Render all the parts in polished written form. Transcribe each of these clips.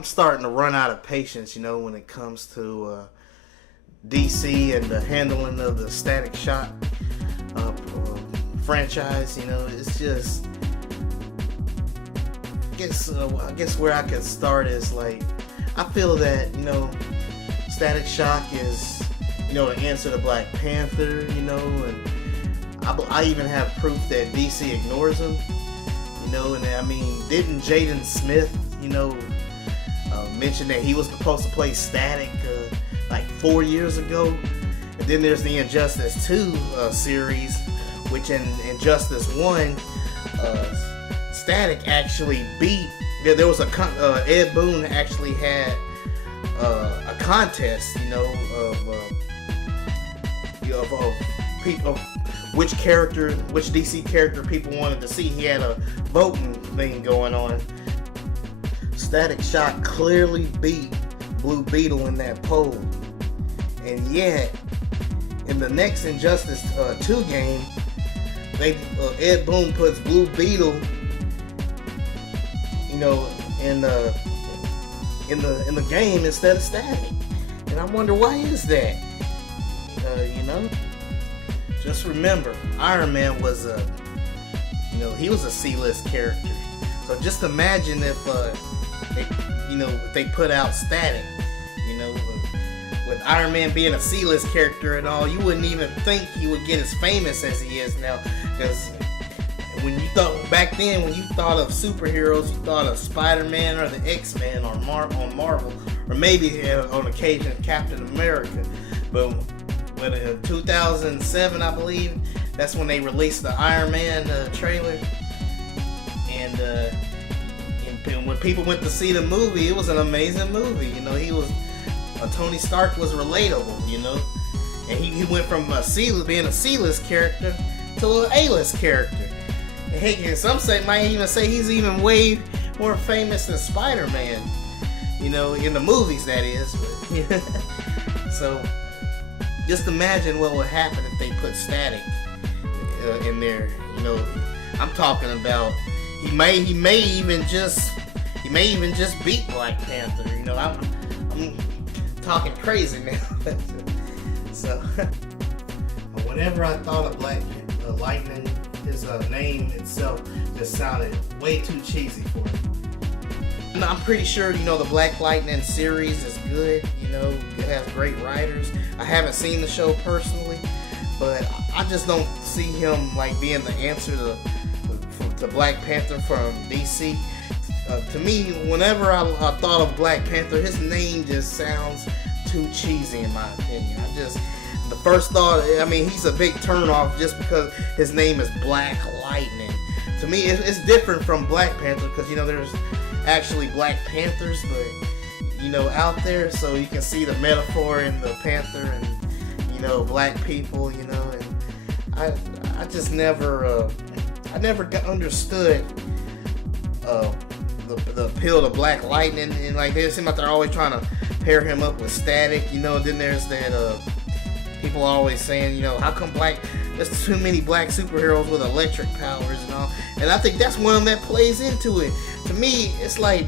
I'm starting to run out of patience, when it comes to DC and the handling of the Static Shock franchise. It's just, I guess where I could start is like, I feel that Static Shock is the answer to Black Panther, and I even have proof that DC ignores him, and I mean, didn't Jaden Smith mention that he was supposed to play Static like 4 years ago? And then there's the Injustice 2 series, which in Injustice 1, Static actually beat. There was Ed Boon actually had a contest, of which DC character people wanted to see. He had a voting thing going on. Static Shock clearly beat Blue Beetle in that poll, and yet in the next Injustice 2 game, Ed Boon puts Blue Beetle, in the game instead of Static, and I wonder why is that. Just remember, Iron Man was he was a C-list character. So just imagine if they put out Static, with Iron Man being a C-list character and all, you wouldn't even think he would get as famous as he is now. Because when you thought of superheroes, you thought of Spider-Man or the X-Men or on Marvel, or maybe on occasion Captain America. But in 2007, I believe, that's when they released the Iron Man trailer, and when people went to see the movie, it was an amazing movie. Tony Stark was relatable, and he went from being a C-list character to an A-list character. And some might even say he's even way more famous than Spider-Man, in the movies, that is. So just imagine what would happen if they put Static in there. I'm talking about he may even just beat Black Panther. I'm talking crazy now. So whenever I thought of Black Lightning, his name itself just sounded way too cheesy for me. I'm pretty sure the Black Lightning series is good. It has great writers. I haven't seen the show personally, but I just don't see him like being the answer to Black Panther from DC. To me, whenever I thought of Black Panther, his name just sounds too cheesy in my opinion. The first thought, he's a big turnoff just because his name is Black Lightning. To me, it's different from Black Panther because there's actually Black Panthers, but out there, so you can see the metaphor in the panther and black people, and I just never understood the appeal to Black Lightning, and like it seems like they're always trying to pair him up with Static, and then there's that people are always saying, how come there's too many black superheroes with electric powers and all, and I think that's one of them that plays into it. To me, it's like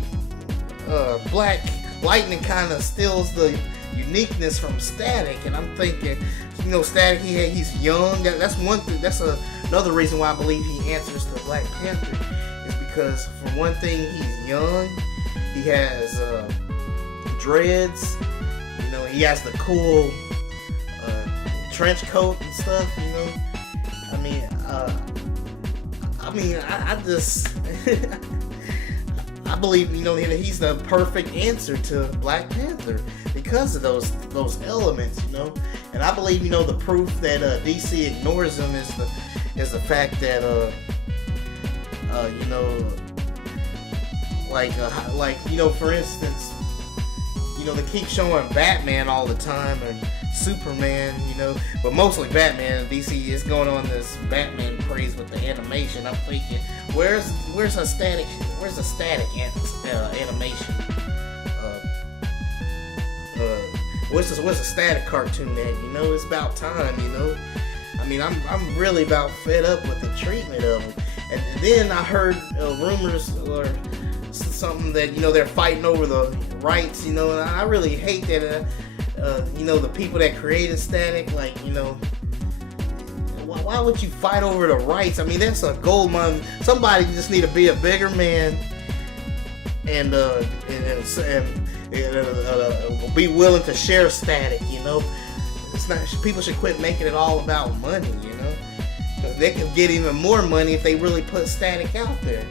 Black Lightning kind of steals the uniqueness from Static, and I'm thinking, Static, he's young. That's one thing. That's another reason why I believe he answers to Black Panther, is because for one thing, he's young. He has dreads. He has the cool trench coat and stuff. I just I believe he's the perfect answer to Black Panther because of those elements, and I believe the proof that DC ignores him is the fact that for instance, they keep showing Batman all the time and Superman, but mostly Batman. DC is going on this Batman craze with the animation. I'm thinking, where's a Static animation? Where's a Static cartoon at? It's about time. I'm really about fed up with the treatment of him. And then I heard rumors or something that, you know, they're fighting over the rights, you know, and I really hate that, you know, the people that created Static, like, you know, why would you fight over the rights? I mean, that's a gold mine. Somebody just need to be a bigger man and be willing to share Static, you know. It's not, people should quit making it all about money, you know. They could get even more money if they really put Static out there.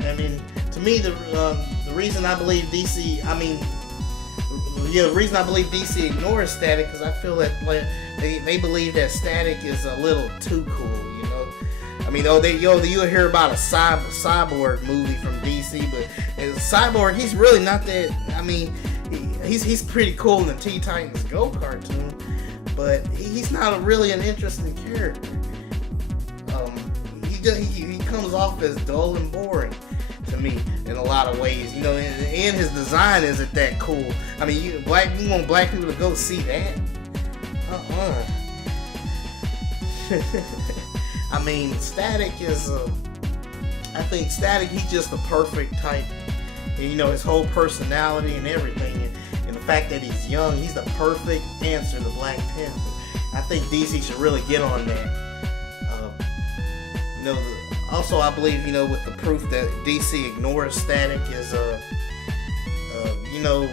I mean, to me, the reason I believe DC, the reason I believe DC ignores Static, because I feel that they believe that Static is a little too cool, you know. I mean, you'll hear about a Cyborg movie from DC, but Cyborg, he's really not that. I mean, he's pretty cool in the Teen Titans Go cartoon, but he's not really an interesting character. He comes off as dull and boring to me in a lot of ways, you know, and his design isn't that cool. I mean, you want black people to go see that? I mean, Static is I think Static, he's just the perfect type, and, you know, his whole personality and everything, and the fact that he's young, he's the perfect answer to Black Panther. I think DC should really get on that. You know, also I believe, you know, with the proof that DC ignores Static is, you know,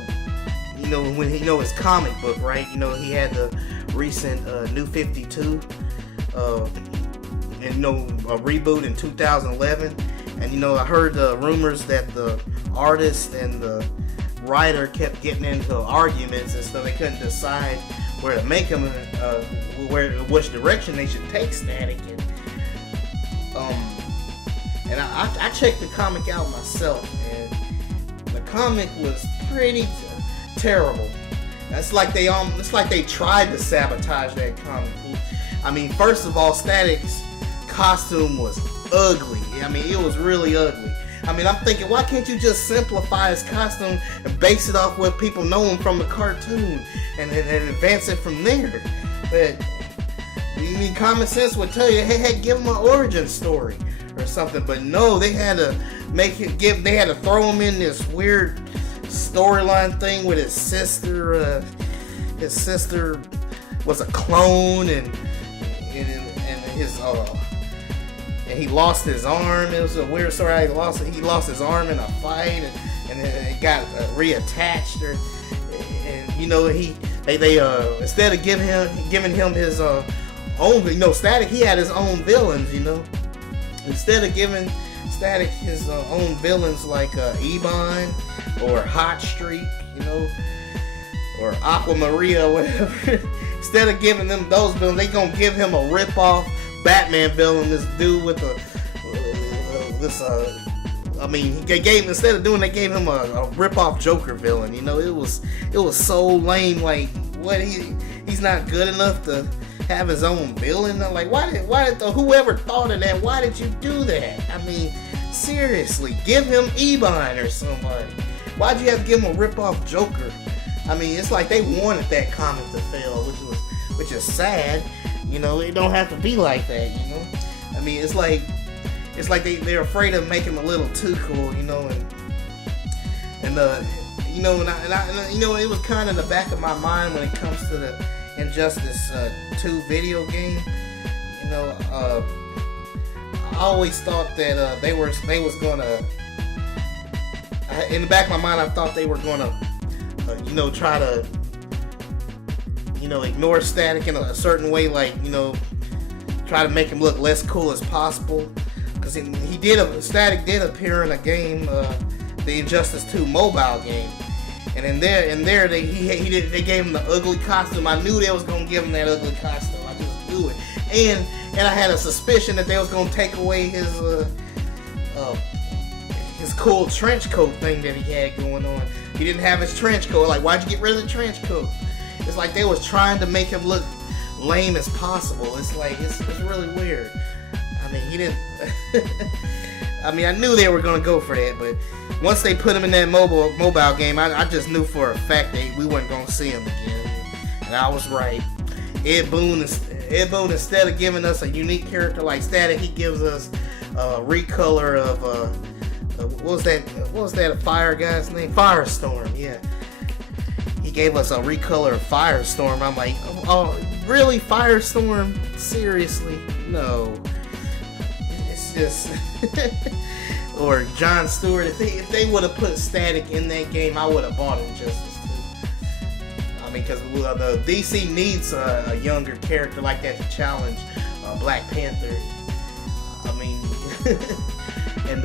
when his comic book, right? You know, he had the recent New 52, and, you know, a reboot in 2011, and, you know, I heard rumors that the artist and the writer kept getting into arguments and stuff. They couldn't decide where to make him, which direction they should take Static in. And I checked the comic out myself, and the comic was pretty terrible. It's like they tried to sabotage that comic. I mean, first of all, Static's costume was ugly. I mean, it was really ugly. I mean, I'm thinking, why can't you just simplify his costume and base it off what people know him from the cartoon and advance it from there? But I mean, common sense would tell you, hey, give him an origin story or something. But no, they had to they had to throw him in this weird storyline thing with his sister. His sister was a clone, and he lost his arm. It was a weird story. He lost his arm in a fight, and it got reattached. And you know, they instead of giving him his own, you know, Static, he had his own villains, you know. Instead of giving Static his own villains like Ebon or Hot Streak, you know, or Aqua Maria, or whatever. Instead of giving them those villains, they gonna give him a rip-off Batman villain. This dude with I mean, they gave him a rip-off Joker villain. You know, it was so lame. Like, what, he's not good enough to have his own villain? Like, why did whoever thought of that? Why did you do that? I mean, seriously, give him Ebon or somebody. Why'd you have to give him a rip-off Joker? I mean, it's like they wanted that comic to fail, which is sad. You know, it don't have to be like that. You know, I mean, it's like they're afraid of making him a little too cool. You know, and you know, and I you know, it was kind of in the back of my mind when it comes to the Injustice 2 video game. You know, I always thought that they was gonna. In the back of my mind, I thought they were gonna, you know, try to, you know, ignore Static in a certain way, like, you know, try to make him look less cool as possible. Because Static did appear in a game, the Injustice 2 mobile game, and in there they gave him the ugly costume. I knew they was gonna give him that ugly costume. I just knew it, and I had a suspicion that they was gonna take away his cool trench coat thing that he had going on. He didn't have his trench coat. Like, why'd you get rid of the trench coat? It's like they was trying to make him look lame as possible. It's like, it's really weird. I mean, he didn't. I mean, I knew they were gonna go for that, but once they put him in that mobile game, I just knew for a fact that we weren't gonna see him again. And I was right. Ed Boon, instead of giving us a unique character like Static, he gives us a recolor of what was that fire guy's name? Firestorm. Yeah. He gave us a recolor of Firestorm. I'm like, oh, really, Firestorm? Seriously? No. It's just. Or John Stewart. If they would have put Static in that game, I would have bought Injustice 2. I mean, because the DC needs a younger character like that to challenge Black Panther. I mean, and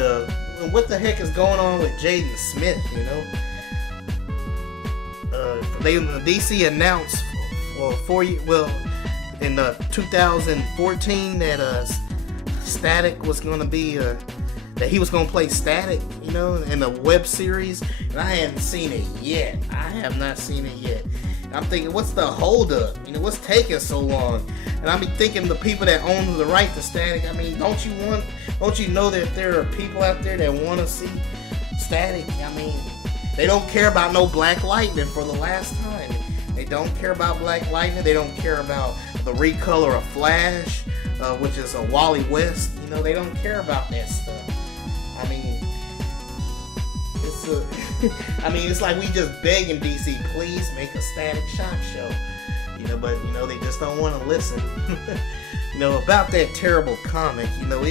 what the heck is going on with Jaden Smith? You know. DC announced in 2014 that Static was going to be that he was going to play Static, you know, in the web series, and I haven't seen it yet. I have not seen it yet. And I'm thinking, what's the holdup? You know, what's taking so long? And I'm thinking the people that own the right to Static. I mean, don't you know that there are people out there that want to see Static? I mean, they don't care about no Black Lightning for the last time. They don't care about Black Lightning. They don't care about the recolor of Flash, which is a Wally West. You know, they don't care about that stuff. I mean, it's like we just begging DC, please make a Static Shock show. You know, but you know they just don't want to listen. You know about that terrible comic. You know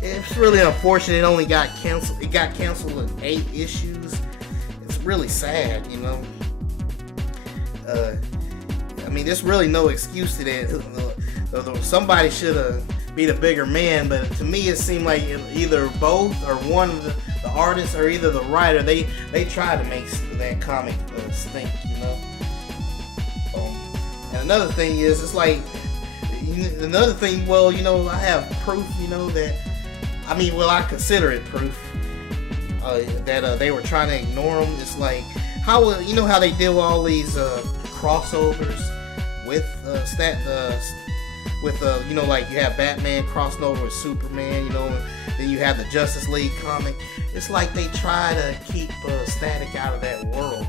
it's really unfortunate. It only got canceled. It got canceled in 8 issues. It's really sad. You know. I mean, there's really no excuse to that. Somebody should have be the bigger man, but to me it seemed like either both or one of the artists or either the writer, they try to make that comic stink, you know. And another thing is, it's like well, you know, I have proof, you know, that I consider it proof that they were trying to ignore them. It's like how you know how they did all these crossovers with you know, like you have Batman crossing over with Superman, you know, and then you have the Justice League comic. It's like they try to keep Static out of that world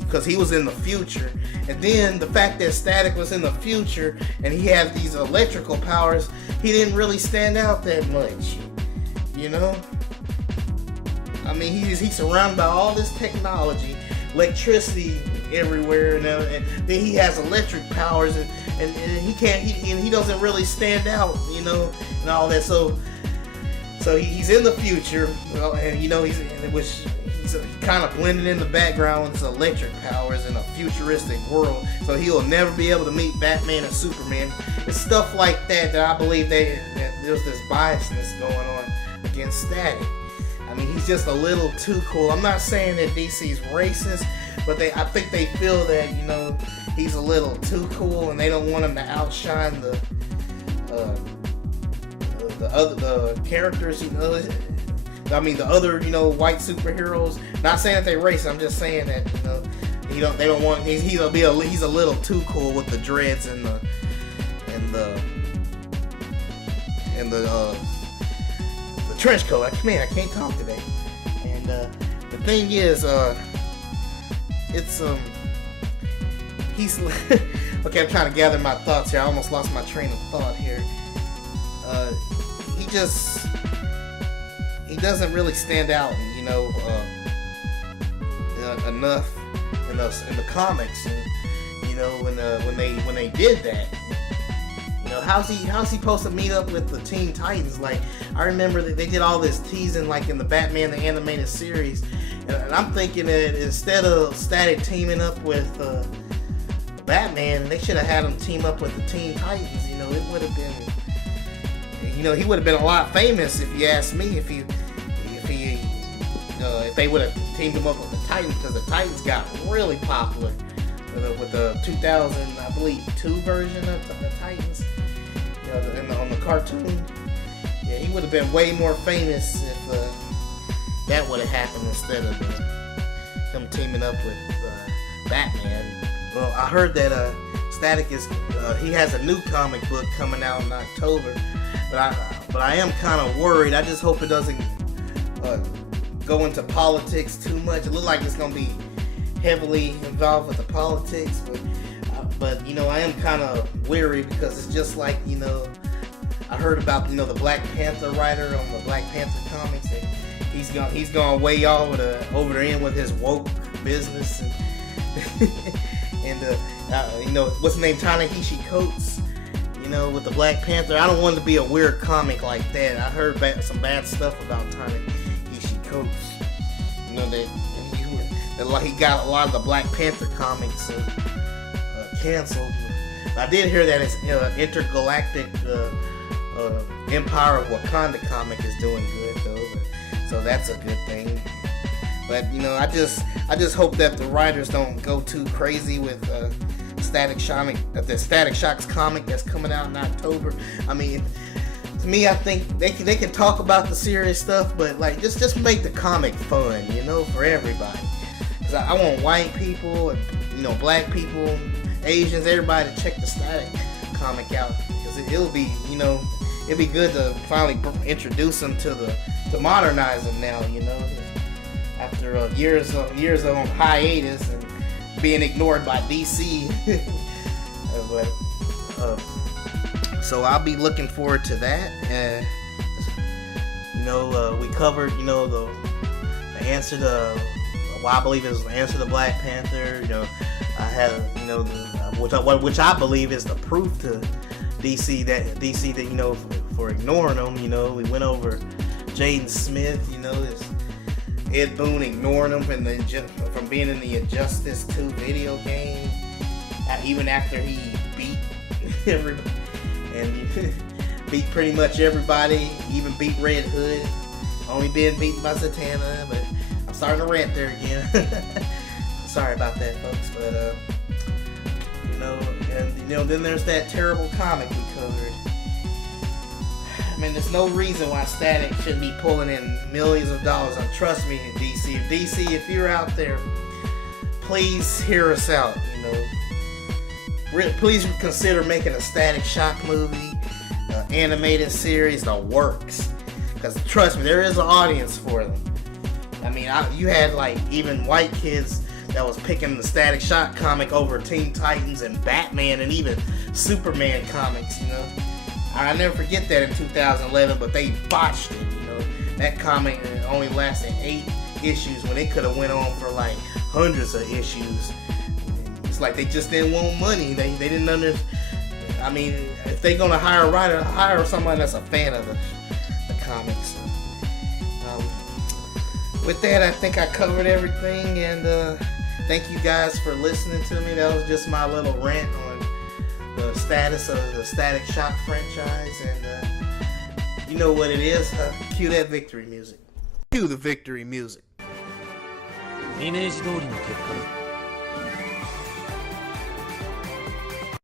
because he was in the future. And then the fact that Static was in the future and he has these electrical powers, he didn't really stand out that much, you know. I mean, he's surrounded by all this technology, electricity everywhere, and then he has electric powers, and he doesn't really stand out, you know, and all that. So he's in the future, and you know he's kind of blending in the background with his electric powers in a futuristic world. So he'll never be able to meet Batman and Superman. It's stuff like that I believe that there's this biasness going on against Static. I mean, he's just a little too cool. I'm not saying that DC's racist, but I think they feel that, you know, he's a little too cool, and they don't want him to outshine the other characters, you know. I mean, the other, you know, white superheroes. Not saying that they're racist. I'm just saying that, you know, they don't want. He's a little too cool with the dreads and the trench coat. Man, I can't talk today. And the thing is, it's he's okay. I'm trying to gather my thoughts here. I almost lost my train of thought here. He doesn't really stand out, you know, enough in the comics, and you know when they did that. You know, how's he supposed to meet up with the Teen Titans? Like, I remember that they did all this teasing, like in the Batman the Animated Series, and I'm thinking that instead of Static teaming up with Batman, they should have had him team up with the Teen Titans. You know, it would have been, you know, he would have been a lot famous if you ask me. If they would have teamed him up with the Titans, because the Titans got really popular with the 2000, I believe, 2 version of the Titans, you know, on the cartoon. Yeah, he would have been way more famous if that would have happened instead of him teaming up with Batman. Well, I heard that Static he has a new comic book coming out in October, but I am kind of worried. I just hope it doesn't go into politics too much. It looks like it's gonna be heavily involved with the politics, but you know, I am kind of weary because it's just like, you know, I heard about the Black Panther writer on the Black Panther comics, and he's gone way over the end with his woke business and what's the name, Ta-Nehisi Coates, with the Black Panther. I don't want it to be a weird comic like that. I heard some bad stuff about Ta-Nehisi Coates. That he got a lot of the Black Panther comics canceled. I did hear that his intergalactic Empire of Wakanda comic is doing good though, so that's a good thing. But I just hope that the writers don't go too crazy with Static Shock's comic that's coming out in October. I mean, to me, I think they can talk about the serious stuff, but like just make the comic fun, for everybody. Cause I want white people and black people, Asians, everybody to check the Static comic out, because it'll be it'd be good to finally introduce them to modernize them now, after years on hiatus and being ignored by DC. So I'll be looking forward to that. We covered the answer to I believe is the answer to Black Panther. I had which I believe is the proof to DC that for ignoring them. We went over Jaden Smith. Ed Boon ignoring him from being in the Injustice 2 video game, even after he beat everybody and beat pretty much everybody, even beat Red Hood, only being beaten by Zatanna. But I'm starting to rant there again. Sorry about that, folks. But then there's that terrible comic we covered. I mean, there's no reason why Static shouldn't be pulling in millions of dollars. Trust me, DC, if you're out there, please hear us out. Please consider making a Static Shock movie, animated series, the works. Because trust me, there is an audience for them. I mean, you had like even white kids that was picking the Static Shock comic over Teen Titans and Batman and even Superman comics. I never forget that in 2011, but they botched it. That comic only lasted 8 issues when it could have went on for like hundreds of issues. It's like they just didn't want money. They didn't understand. I mean, if they're gonna hire a writer, hire somebody that's a fan of the comics. With that, I think I covered everything, and thank you guys for listening to me. That was just my little rant on the status of the Static Shock franchise, and you know what it is. Cue that victory music. Cue the victory music. イメージ通りの結果だ。